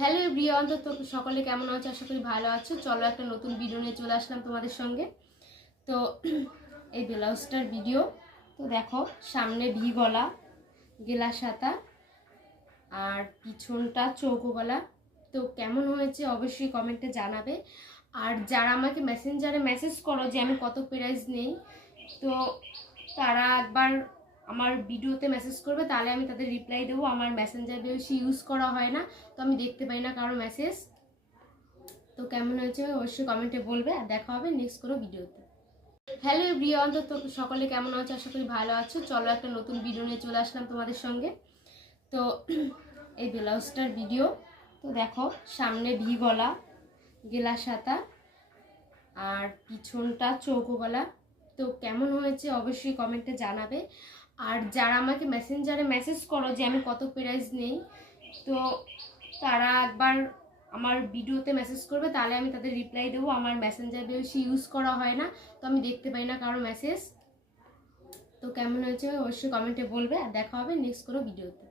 Hello everyone, তো সকলে কেমন আছো? আশা করি ভালো আছো। চলো একটা নতুন ভিডিও নিয়ে চলে আসলাম তোমাদের সঙ্গে। তো এই ব্লাউজটার ভিডিও। তো দেখো, সামনে ভি গলা, গেলা সাতা, আর পিছনটা চৌকো গলা। তো কেমন হয়েছে অবশ্যই কমেন্টে জানাবে। আর যারা আমাকে মেসেঞ্জারে মেসেজ করো যে আমি কত প্রাইস নেই, তো তারা একবার আমার ভিডিওতে মেসেজ করবে, তাহলে আমি তাদের রিপ্লাই দেবো। আমার মেসেঞ্জার বেশি ইউজ করা হয় না, তো আমি দেখতে পাই না কারো মেসেজ। তো কেমন হয়েছে অবশ্যই কমেন্টে বলবে, আর দেখা হবে নেক্সট কোনো ভিডিওতে। হ্যালো এভরিওয়ান, তো সকলে কেমন আছো? আশা করি ভালো আছো। চলো একটা নতুন ভিডিও নিয়ে চলে আসলাম তোমাদের সঙ্গে। তো এই ব্লাউজটার ভিডিও। তো দেখো, সামনে ভি গলা, গেলা সাতা, আর পিছনটা চৌকো গলা। তো কেমন হয়েছে অবশ্যই কমেন্টে জানাবে। আর যারা আমাকে মেসেঞ্জারে মেসেজ করো যে আমি কত প্রাইস নেই, তো তারা একবার আমার ভিডিওতে মেসেজ করবে, তাহলে আমি তাদের রিপ্লাই দেবো। আমার মেসেঞ্জার বেশি ইউজ করা হয় না, তো আমি দেখতে পাই না কারো মেসেজ। তো কেমন হয়েছে অবশ্যই কমেন্টে বলবে, আর দেখা হবে নেক্সট কোনো ভিডিওতে।